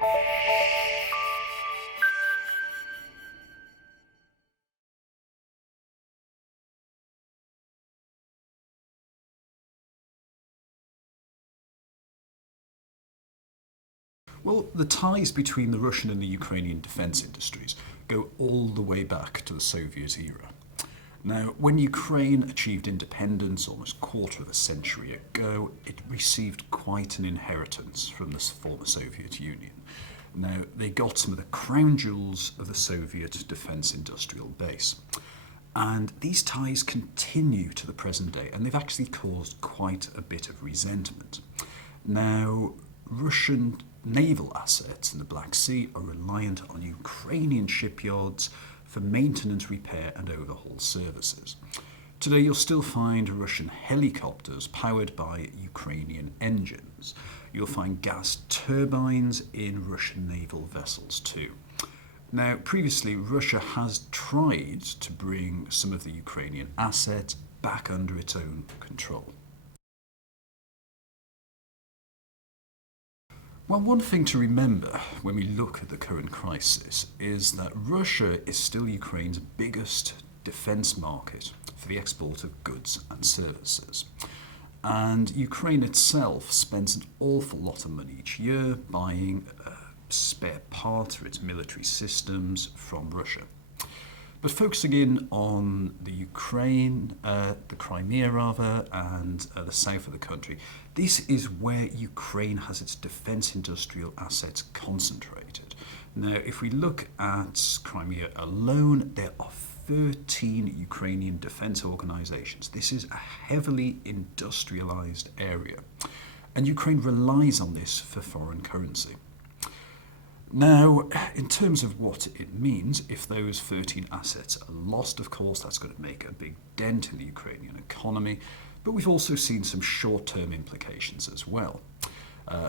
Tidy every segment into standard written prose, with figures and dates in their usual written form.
Well, the ties between the Russian and the Ukrainian defence industries go all the way back to the Soviet era. Now, when Ukraine achieved independence almost a quarter of a century ago, it received quite an inheritance from the former Soviet Union. Now, they got some of the crown jewels of the Soviet defence industrial base. And these ties continue to the present day, and they've actually caused quite a bit of resentment. Now, Russian naval assets in the Black Sea are reliant on Ukrainian shipyards for maintenance, repair and overhaul services. Today you'll still find Russian helicopters powered by Ukrainian engines. You'll find gas turbines in Russian naval vessels too. Now, previously Russia has tried to bring some of the Ukrainian assets back under its own control. Well, one thing to remember when we look at the current crisis is that Russia is still Ukraine's biggest defence market for the export of goods and services. And Ukraine itself spends an awful lot of money each year buying spare parts for its military systems from Russia. But focusing in on the Ukraine, the Crimea rather, and the south of the country, this is where Ukraine has its defence industrial assets concentrated. Now, if we look at Crimea alone, there are 13 Ukrainian defence organisations. This is a heavily industrialised area, and Ukraine relies on this for foreign currency. Now, in terms of what it means, if those 13 assets are lost, of course, that's going to make a big dent in the Ukrainian economy, but we've also seen some short-term implications as well.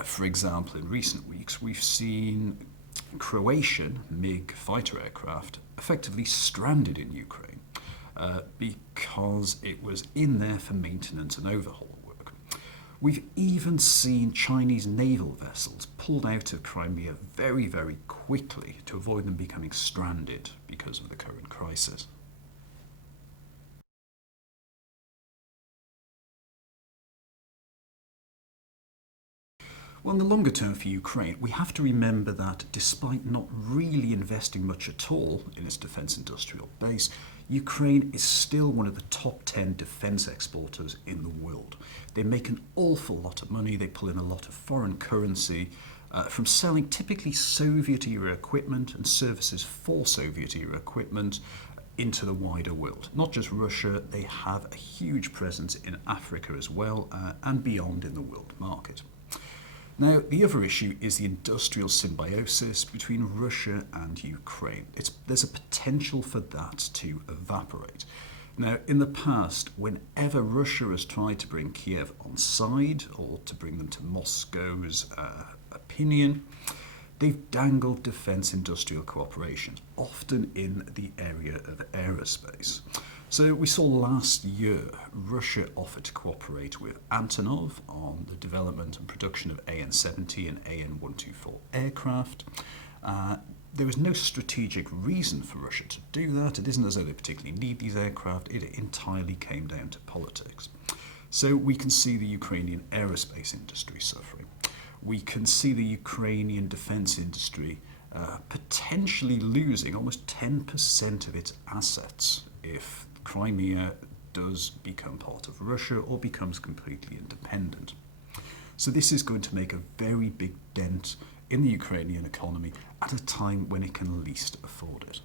For example, in recent weeks, we've seen Croatian MiG fighter aircraft effectively stranded in Ukraine because it was in there for maintenance and overhaul. We've even seen Chinese naval vessels pulled out of Crimea very, very quickly to avoid them becoming stranded because of the current crisis. Well, in the longer term for Ukraine, we have to remember that despite not really investing much at all in its defence industrial base, Ukraine is still one of the top 10 defence exporters in the world. They make an awful lot of money, they pull in a lot of foreign currency from selling typically Soviet-era equipment and services for Soviet-era equipment into the wider world. Not just Russia, they have a huge presence in Africa as well and beyond in the world market. Now, the other issue is the industrial symbiosis between Russia and Ukraine. There's a potential for that to evaporate. Now, in the past, whenever Russia has tried to bring Kiev on side or to bring them to Moscow's opinion, they've dangled defence industrial cooperation, often in the area of aerospace. So we saw last year Russia offered to cooperate with Antonov on the development and production of AN-70 and AN-124 aircraft. There was no strategic reason for Russia to do that. It isn't as though they particularly need these aircraft. It entirely came down to politics. So we can see the Ukrainian aerospace industry suffering. We can see the Ukrainian defence industry potentially losing almost 10% of its assets if Crimea does become part of Russia or becomes completely independent. So this is going to make a very big dent in the Ukrainian economy at a time when it can least afford it.